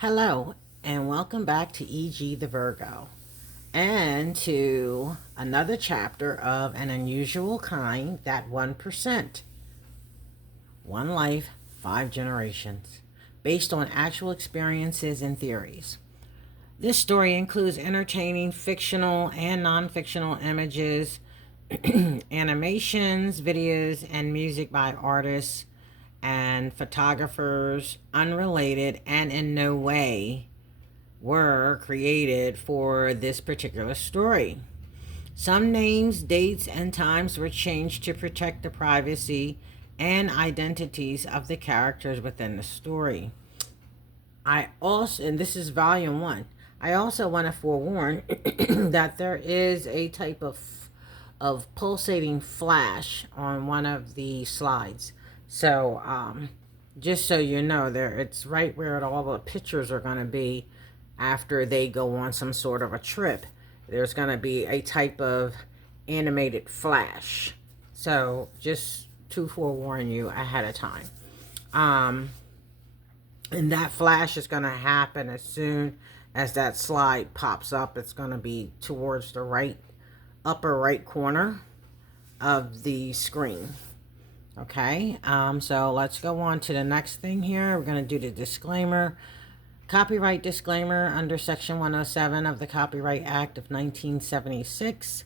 Hello, and welcome back to E.G. the Virgo, and to another chapter of An Unusual Kind, That 1%. One life, 5 generations, based on actual experiences and theories. This story includes entertaining fictional and non-fictional images, animations, videos, and music by artists and photographers unrelated and in no way were created for this particular story. Some names, dates, and times were changed to protect the privacy and identities of the characters within the story. And this is volume 1. I also want to forewarn that there is a type of pulsating flash on one of the slides. So, just so you know, it's right where all the pictures are going to be after they go on some sort of a trip. There's going to be a type of animated flash. So, just to forewarn you ahead of time. And that flash is going to happen as soon as that slide pops up. It's going to be towards the upper right corner of the screen. Okay, so let's go on to the next thing here. We're going to do the disclaimer. Copyright disclaimer under Section 107 of the Copyright Act of 1976.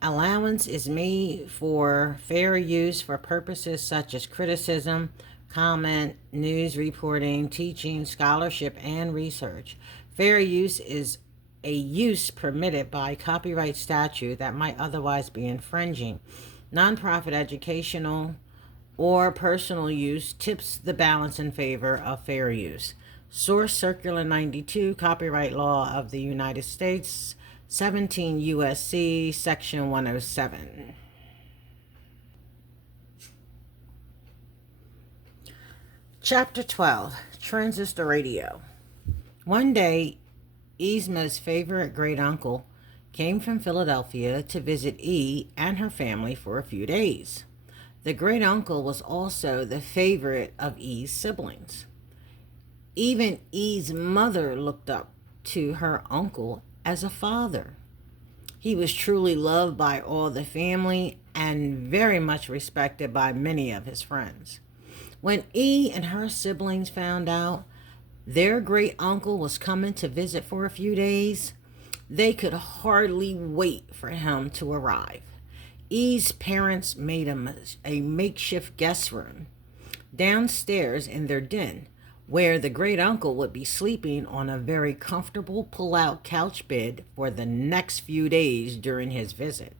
Allowance is made for fair use for purposes such as criticism, comment, news reporting, teaching, scholarship, and research. Fair use is a use permitted by copyright statute that might otherwise be infringing. Nonprofit educational or personal use tips the balance in favor of fair use. Source Circular 92, Copyright Law of the United States, 17 U.S.C. Section 107. Chapter 12, Transistor Radio. One day, E's most favorite great-uncle came from Philadelphia to visit E and her family for a few days. The great-uncle was also the favorite of E's siblings. Even E's mother looked up to her uncle as a father. He was truly loved by all the family and very much respected by many of his friends. When E and her siblings found out their great-uncle was coming to visit for a few days, they could hardly wait for him to arrive. E's parents made a makeshift guest room downstairs in their den, where the great-uncle would be sleeping on a very comfortable pull-out couch bed for the next few days during his visit.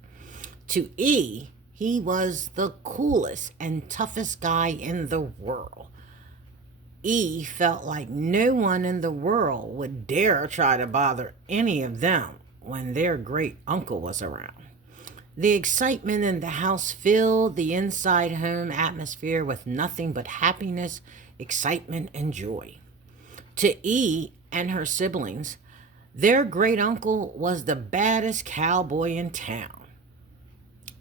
To E, he was the coolest and toughest guy in the world. E felt like no one in the world would dare try to bother any of them when their great-uncle was around. The excitement in the house filled the inside home atmosphere with nothing but happiness, excitement, and joy. To E and her siblings, their great-uncle was the baddest cowboy in town.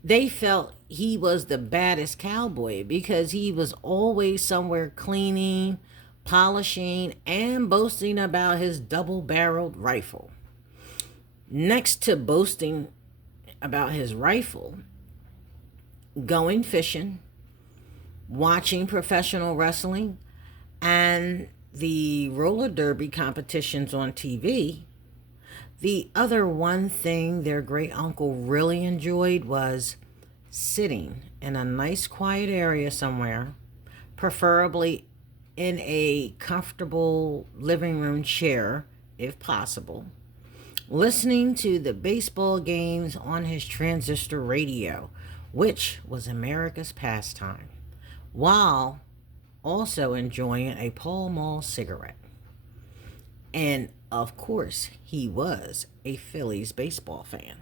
They felt he was the baddest cowboy because he was always somewhere cleaning, polishing, and boasting about his double-barreled rifle. Next to boasting about his rifle, going fishing, watching professional wrestling, and the roller derby competitions on TV, the other one thing their great-uncle really enjoyed was sitting in a nice quiet area somewhere, preferably in a comfortable living room chair, if possible, listening to the baseball games on his transistor radio, which was America's pastime, while also enjoying a Pall Mall cigarette. And of course, he was a Phillies baseball fan.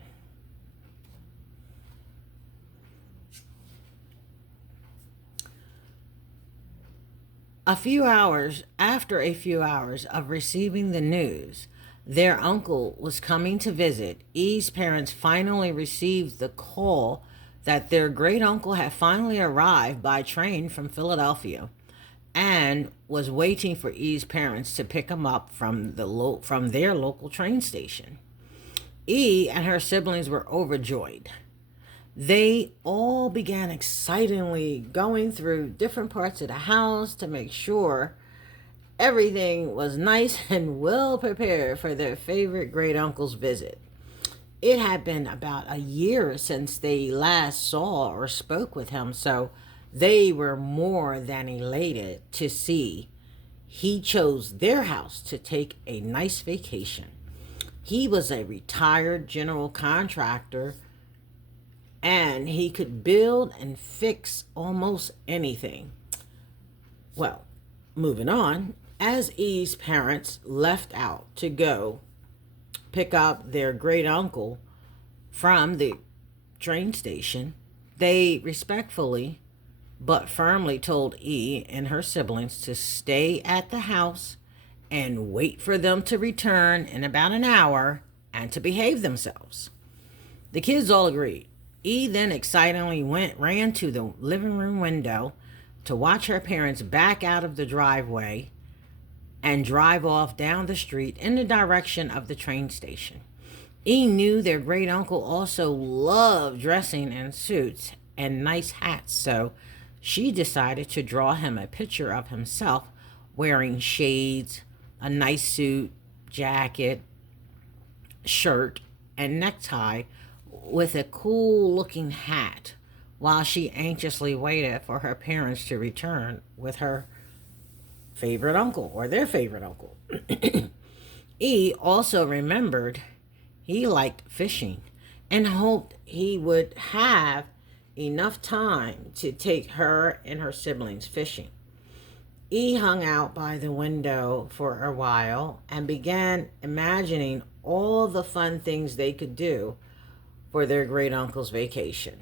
After a few hours of receiving the news, their uncle was coming to visit. E's parents finally received the call that their great uncle had finally arrived by train from Philadelphia and was waiting for E's parents to pick him up from from their local train station. E and her siblings were overjoyed. They all began excitedly going through different parts of the house to make sure everything was nice and well prepared for their favorite great uncle's visit. It had been about a year since they last saw or spoke with him, so they were more than elated to see he chose their house to take a nice vacation. He was a retired general contractor and he could build and fix almost anything. Well, moving on, as E's parents left out to go pick up their great uncle from the train station, they respectfully but firmly told E and her siblings to stay at the house and wait for them to return in about an hour and to behave themselves. The kids all agreed. E then excitedly ran to the living room window to watch her parents back out of the driveway and drive off down the street in the direction of the train station. E knew their great uncle also loved dressing in suits and nice hats, so she decided to draw him a picture of himself wearing shades, a nice suit, jacket, shirt, and necktie with a cool looking hat while she anxiously waited for her parents to return with her favorite uncle or their favorite uncle. E also remembered he liked fishing and hoped he would have enough time to take her and her siblings fishing. E hung out by the window for a while and began imagining all the fun things they could do for their great uncle's vacation.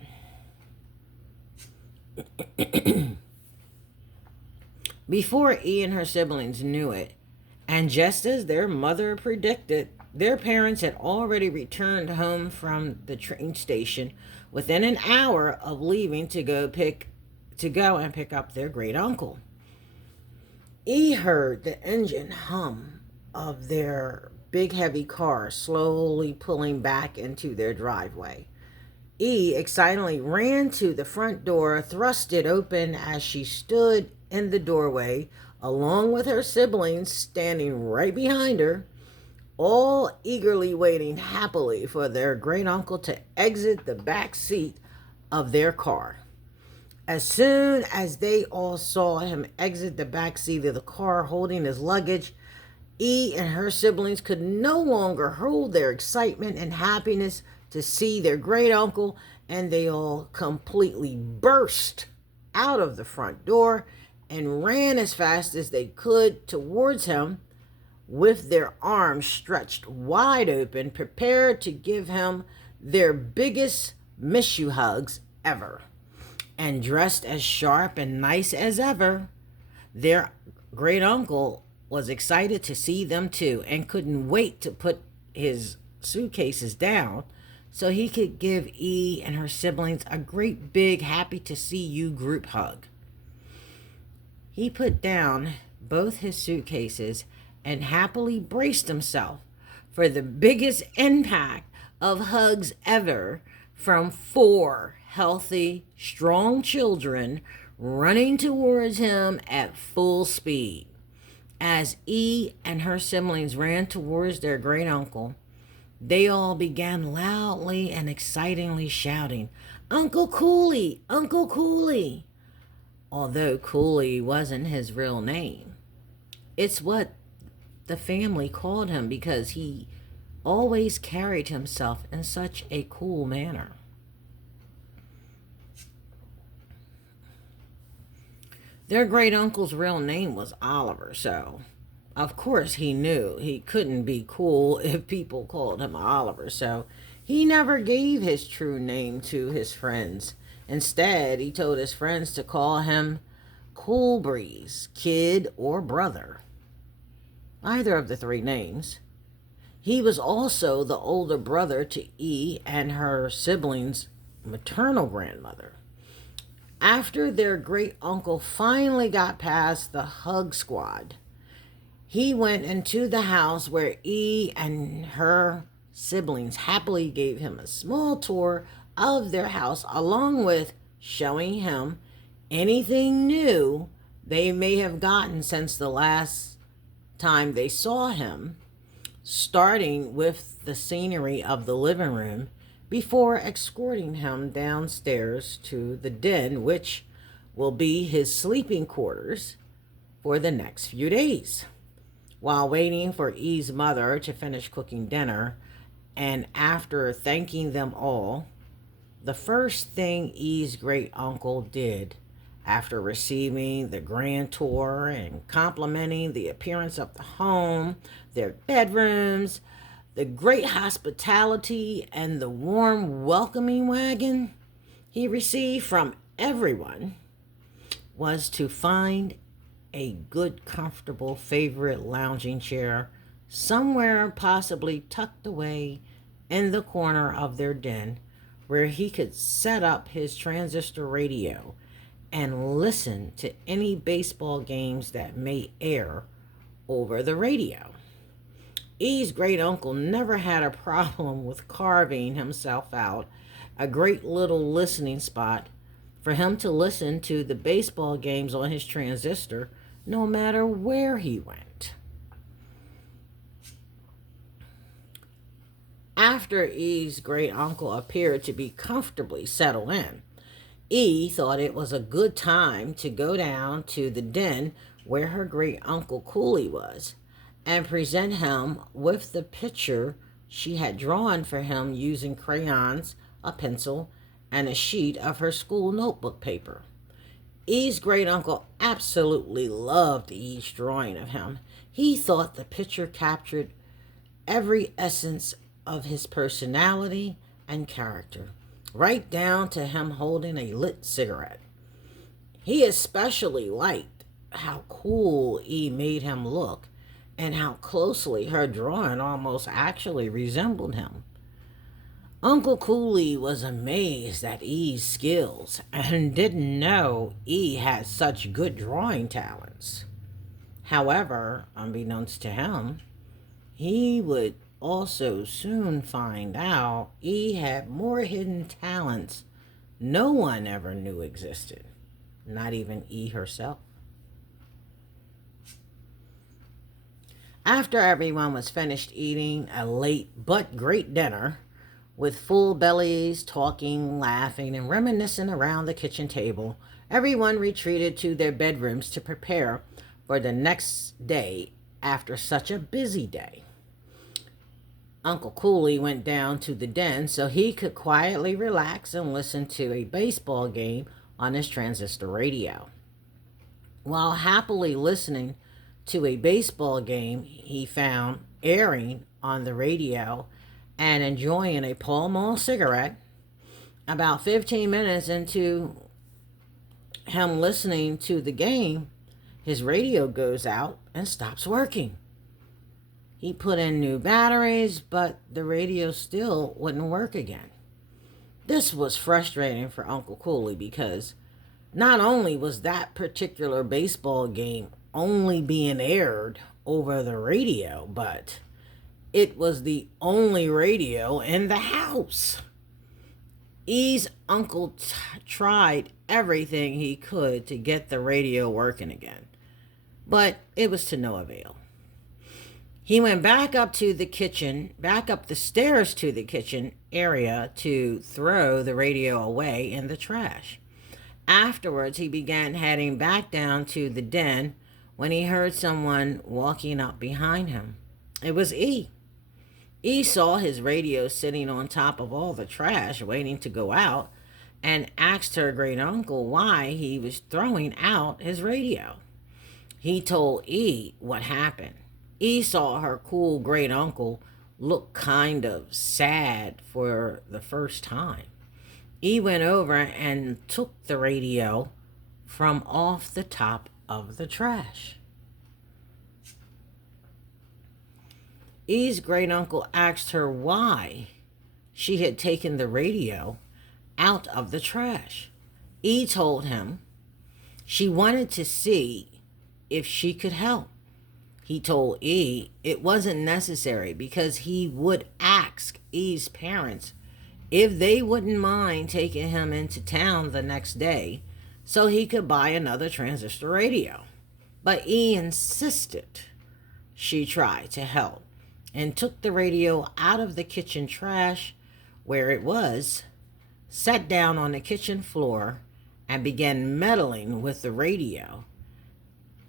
Before E and her siblings knew it, and just as their mother predicted, their parents had already returned home from the train station within an hour of leaving to go and pick up their great uncle. E heard the engine hum of their big heavy car slowly pulling back into their driveway. E excitedly ran to the front door, thrust it open as she stood in the doorway, along with her siblings standing right behind her, all eagerly waiting happily for their great uncle to exit the back seat of their car. As soon as they all saw him exit the back seat of the car holding his luggage, E and her siblings could no longer hold their excitement and happiness to see their great uncle, and they all completely burst out of the front door and ran as fast as they could towards him with their arms stretched wide open, prepared to give him their biggest miss you hugs ever. And dressed as sharp and nice as ever, their great uncle was excited to see them too and couldn't wait to put his suitcases down so he could give E and her siblings a great big happy to see you group hug. He put down both his suitcases and happily braced himself for the biggest impact of hugs ever from 4 healthy, strong children running towards him at full speed. As E and her siblings ran towards their great uncle, they all began loudly and excitingly shouting, "Uncle Cooley! Uncle Cooley!" Although Cooley wasn't his real name. It's what the family called him because he always carried himself in such a cool manner. Their great uncle's real name was Oliver, so of course he knew he couldn't be cool if people called him Oliver, so he never gave his true name to his friends. Instead, he told his friends to call him Cool Breeze, Kid, or Brother. Either of the 3 names. He was also the older brother to E and her siblings' maternal grandmother. After their great uncle finally got past the hug squad, he went into the house where E and her siblings happily gave him a small tour of their house, along with showing him anything new they may have gotten since the last time they saw him, starting with the scenery of the living room before escorting him downstairs to the den, which will be his sleeping quarters for the next few days. While waiting for E's mother to finish cooking dinner, and after thanking them all, the first thing E's great uncle did after receiving the grand tour and complimenting the appearance of the home, their bedrooms, the great hospitality, and the warm welcoming wagon he received from everyone, was to find a good, comfortable favorite lounging chair somewhere possibly tucked away in the corner of their den where he could set up his transistor radio and listen to any baseball games that may air over the radio. E's great uncle never had a problem with carving himself out a great little listening spot for him to listen to the baseball games on his transistor no matter where he went. After E's great uncle appeared to be comfortably settled in, E thought it was a good time to go down to the den where her great uncle Cooley was and present him with the picture she had drawn for him using crayons, a pencil, and a sheet of her school notebook paper. E's great uncle absolutely loved E's drawing of him. He thought the picture captured every essence of his personality and character, right down to him holding a lit cigarette. He especially liked how cool E made him look and how closely her drawing almost actually resembled him. Uncle Cooley was amazed at E's skills and didn't know E had such good drawing talents. However, unbeknownst to him, he would also soon find out E had more hidden talents no one ever knew existed, not even E herself. After everyone was finished eating a late but great dinner, with full bellies, talking, laughing, and reminiscing around the kitchen table, everyone retreated to their bedrooms to prepare for the next day after such a busy day. Uncle Cooley went down to the den so he could quietly relax and listen to a baseball game on his transistor radio. While happily listening to a baseball game he found airing on the radio and enjoying a Pall Mall cigarette, about 15 minutes into him listening to the game, his radio goes out and stops working. He put in new batteries, but the radio still wouldn't work again. This was frustrating for Uncle Cooley because not only was that particular baseball game only being aired over the radio, but it was the only radio in the house. E's uncle tried everything he could to get the radio working again, but it was to no avail. He went back up the stairs to the kitchen area to throw the radio away in the trash. Afterwards, he began heading back down to the den when he heard someone walking up behind him. It was E. E saw his radio sitting on top of all the trash waiting to go out and asked her great uncle why he was throwing out his radio. He told E what happened. E saw her cool great uncle look kind of sad for the first time. E went over and took the radio from off the top of the trash. E's great uncle asked her why she had taken the radio out of the trash. E told him she wanted to see if she could help. He told E it wasn't necessary because he would ask E's parents if they wouldn't mind taking him into town the next day so he could buy another transistor radio. But E insisted. She tried to help and took the radio out of the kitchen trash where it was, sat down on the kitchen floor, and began meddling with the radio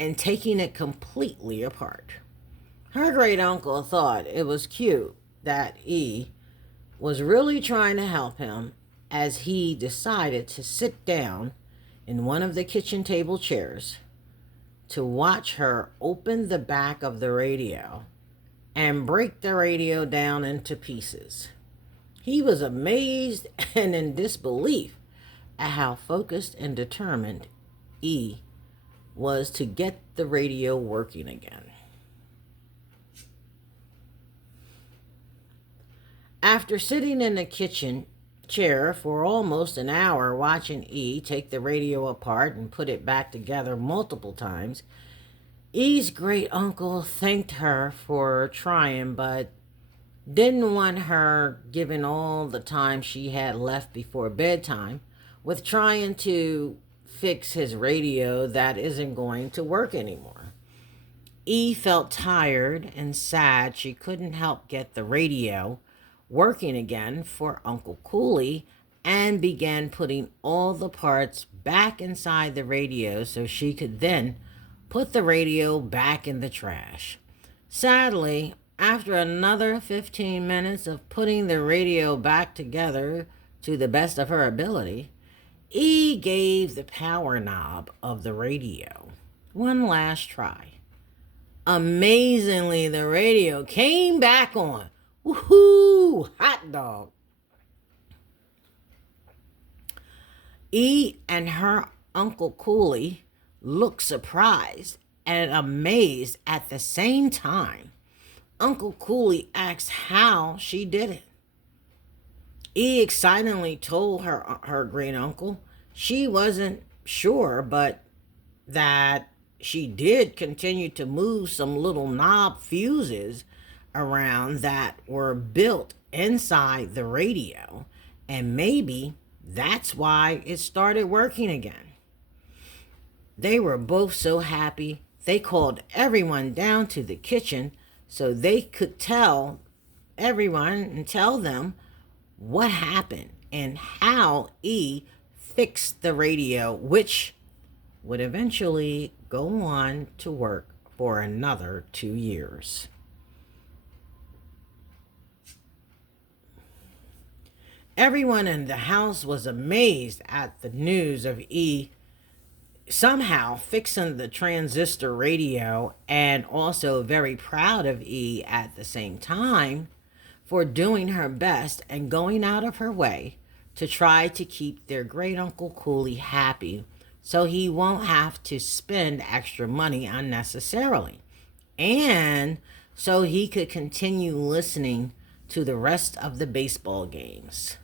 and taking it completely apart. Her great uncle thought it was cute that E was really trying to help him as he decided to sit down in one of the kitchen table chairs to watch her open the back of the radio and break the radio down into pieces. He was amazed and in disbelief at how focused and determined E was to get the radio working again. After sitting in the kitchen chair for almost an hour watching E take the radio apart and put it back together multiple times, E's great uncle thanked her for trying, but didn't want her given all the time she had left before bedtime with trying to fix his radio that isn't going to work anymore. E felt tired and sad she couldn't help get the radio working again for Uncle Cooley and began putting all the parts back inside the radio so she could then put the radio back in the trash. Sadly, after another 15 minutes of putting the radio back together to the best of her ability, E gave the power knob of the radio one last try. Amazingly, the radio came back on. Woohoo! Hot dog! E and her Uncle Cooley looked surprised and amazed at the same time. Uncle Cooley asked how she did it. E excitedly told her great uncle she wasn't sure, but that she did continue to move some little knob fuses around that were built inside the radio, and maybe that's why it started working again. They were both so happy they called everyone down to the kitchen so they could tell everyone and tell them what happened and how E fixed the radio, which would eventually go on to work for another 2 years. Everyone in the house was amazed at the news of E somehow fixing the transistor radio, and also very proud of E at the same time for doing her best and going out of her way to try to keep their great uncle Cooley happy so he won't have to spend extra money unnecessarily, and so he could continue listening to the rest of the baseball games.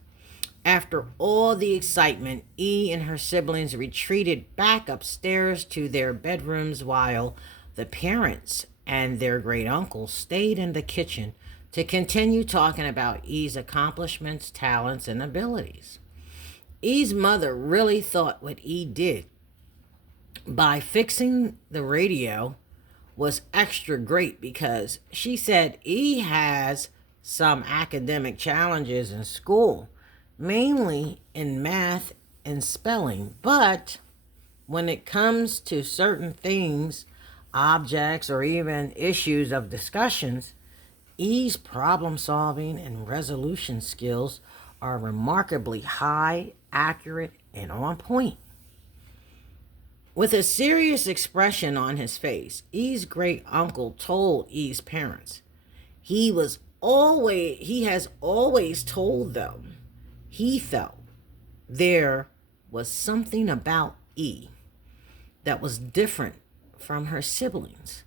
After all the excitement, E and her siblings retreated back upstairs to their bedrooms while the parents and their great uncle stayed in the kitchen to continue talking about E's accomplishments, talents, and abilities. E's mother really thought what E did by fixing the radio was extra great because she said E has some academic challenges in school, mainly in math and spelling, but when it comes to certain things, objects, or even issues of discussions, E's problem solving and resolution skills are remarkably high, accurate, and on point. With a serious expression on his face, E's great uncle told E's parents he has always told them he felt there was something about E that was different from her siblings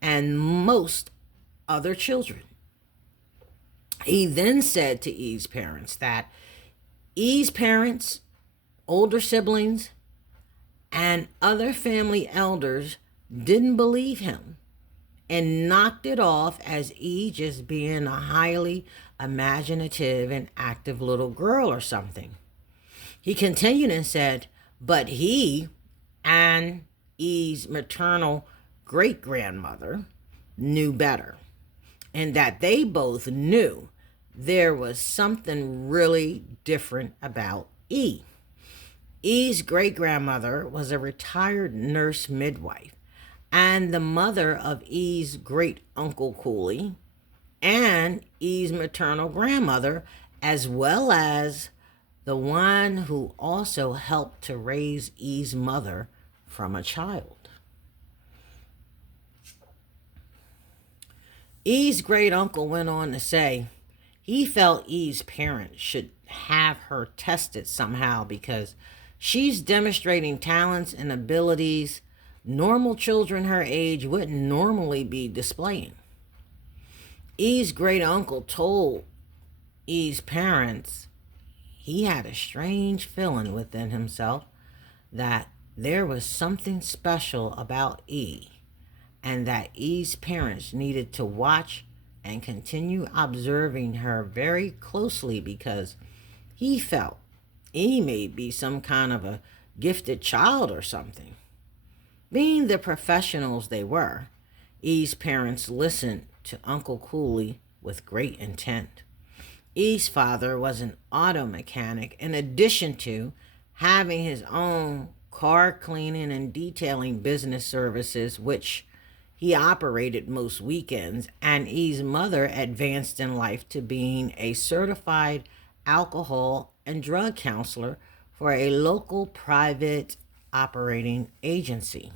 and most other children. He then said to E's parents that E's parents older siblings and other family elders didn't believe him and knocked it off as E just being a highly imaginative and active little girl or something. He continued and said, but he and E's maternal great grandmother knew better, and that they both knew there was something really different about E. E's great grandmother was a retired nurse midwife and the mother of E's great uncle Cooley and E's maternal grandmother, as well as the one who also helped to raise E's mother from a child. E's great uncle went on to say he felt E's parents should have her tested somehow because she's demonstrating talents and abilities normal children her age wouldn't normally be displaying. E's great uncle told E's parents he had a strange feeling within himself that there was something special about E, and that E's parents needed to watch and continue observing her very closely because he felt E may be some kind of a gifted child or something. Being the professionals they were, E's parents listened to Uncle Cooley with great intent. E's father was an auto mechanic in addition to having his own car cleaning and detailing business services, which he operated most weekends, and E's mother advanced in life to being a certified alcohol and drug counselor for a local private operating agency.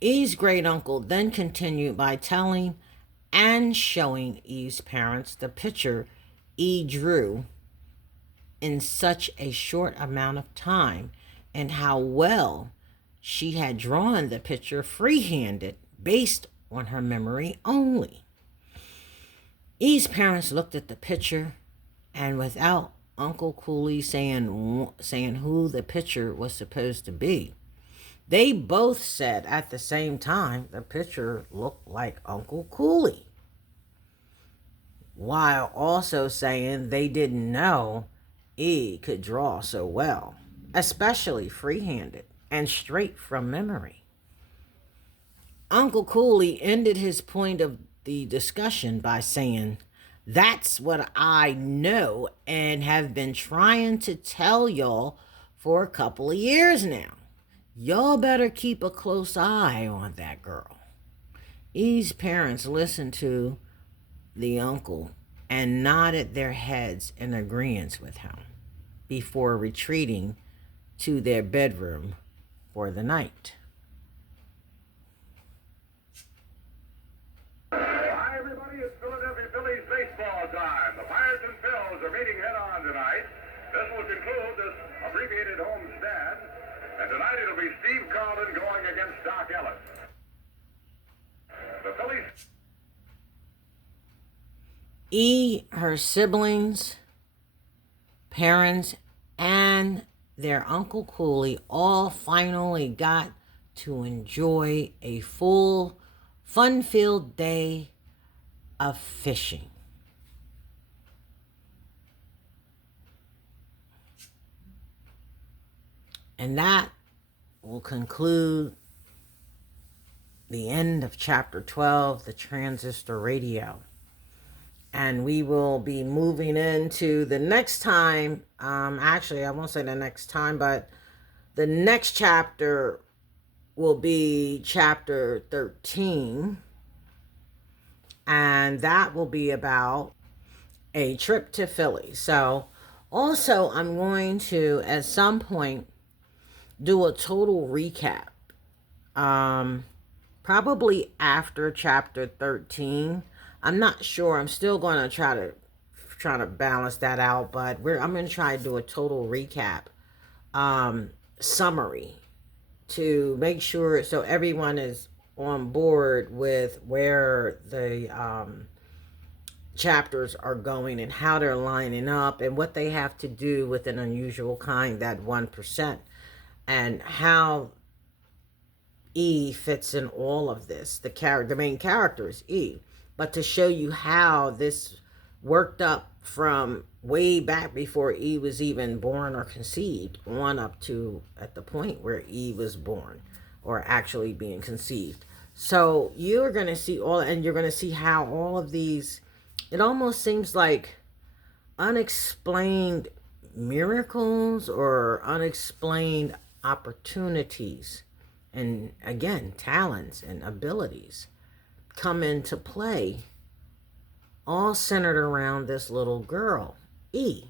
E's great uncle then continued by telling and showing E's parents the picture E drew in such a short amount of time and how well she had drawn the picture free-handed based on her memory only. E's parents looked at the picture, and without Uncle Cooley saying who the picture was supposed to be, they both said at the same time the picture looked like Uncle Cooley, while also saying they didn't know E could draw so well, especially free-handed and straight from memory. Uncle Cooley ended his point of the discussion by saying, "That's what I know and have been trying to tell y'all for a couple of years now. Y'all better keep a close eye on that girl." E's parents listened to the uncle and nodded their heads in agreement with him before retreating to their bedroom for the night. Hi, everybody. It's Philadelphia Phillies baseball time. The Pirates and Phils are meeting head-on tonight. This will conclude this abbreviated homestand. And tonight it'll be Steve Carlton going against Doc Ellis. The Phillies. E, her siblings, parents, and their Uncle Cooley all finally got to enjoy a full, fun-filled day of fishing. And that will conclude the end of chapter 12, the Transistor Radio. And we will be moving into the next time. Actually, I won't say the next time, but the next chapter will be chapter 13. And that will be about a trip to Philly. So also, I'm going to, at some point, do a total recap. Probably after chapter 13. I'm not sure. I'm still going to try to balance that out, but I'm going to try to do a total recap summary to make sure so everyone is on board with where the chapters are going and how they're lining up and what they have to do with an unusual kind, that 1%, and how E fits in all of this. The main character is E, but to show you how this worked up from way back before E was even born or conceived on up to at the point where E was born or actually being conceived. So you're going to see all, and you're going to see how all of these, it almost seems like unexplained miracles or unexplained opportunities, and again, talents and abilities come into play, all centered around this little girl, E.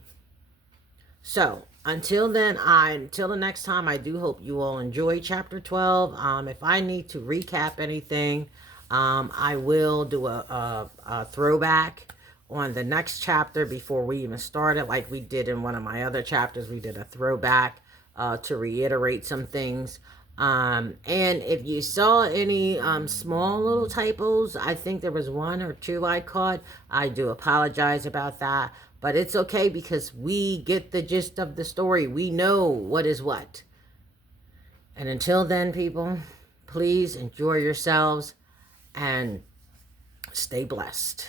So until the next time, I do hope you all enjoy chapter 12. If I need to recap anything, I will do a throwback on the next chapter before we even started, like we did in one of my other chapters. We did a throwback to reiterate some things. And if you saw any small little typos, I think there was one or two I caught. I do apologize about that. But it's okay because we get the gist of the story. We know what is what. And until then, people, please enjoy yourselves and stay blessed.